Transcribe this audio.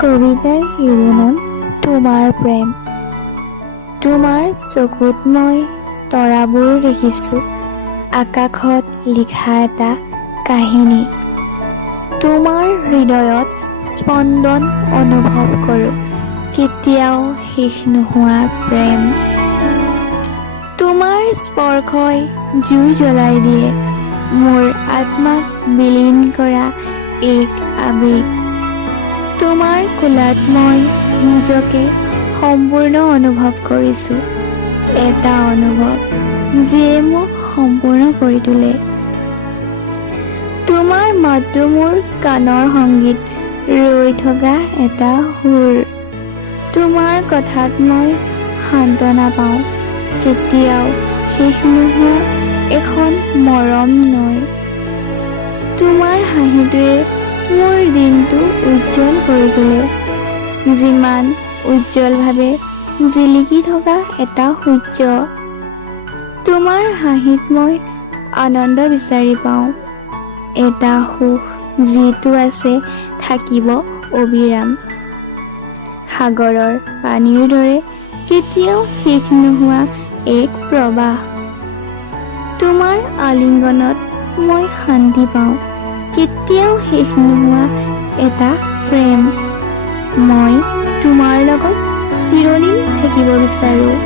কবিতাৰ শিৰোনাম তোমাৰ প্ৰেম। তোমাৰ চকুত মই তৰাবোৰ দেখিছোঁ, আকাশত লিখা এটা কাহিনী। তোমাৰ হৃদয়ত স্পন্দন অনুভৱ কৰোঁ, কেতিয়াও শেষ নোহোৱা প্ৰেম। তোমাৰ স্পৰ্শই জুই জ্বলাই দিয়ে মোৰ আত্মাক বিলীন কৰা এক আবেগ। তোমাৰ কোলাত মই নিজকে সম্পূৰ্ণ অনুভৱ কৰিছোঁ, এটা অনুভৱ যিয়ে মোক সম্পূৰ্ণ কৰি তোলে। তোমাৰ মাতটো মোৰ কাণৰ সংগীত, ৰৈ থকা এটা সুৰ। তোমাৰ কথাত মই সান্তনা পাওঁ, কেতিয়াও শেষ নোহোৱা এখন মৰম নৈ। তোমাৰ হাঁহিটোৱে মোৰ দিনটো উজ্জ্বল কৰি তোলে, যিমান উজ্জ্বলভাৱে জিলিকি থকা এটা সূৰ্য। তোমাৰ হাঁহিত মই আনন্দ বিচাৰি পাওঁ, এটা সুখ যিটো আছে থাকিব অবিৰাম। সাগৰৰ পানীৰ দৰে কেতিয়াও শেষ নোহোৱা এক প্ৰবাহ। তোমাৰ আলিংগনত মই শান্তি পাওঁ, কেতিয়াও শেষ নোহোৱা এটা প্ৰেম। মই তোমাৰ লগত চিৰদিন থাকিব বিচাৰোঁ।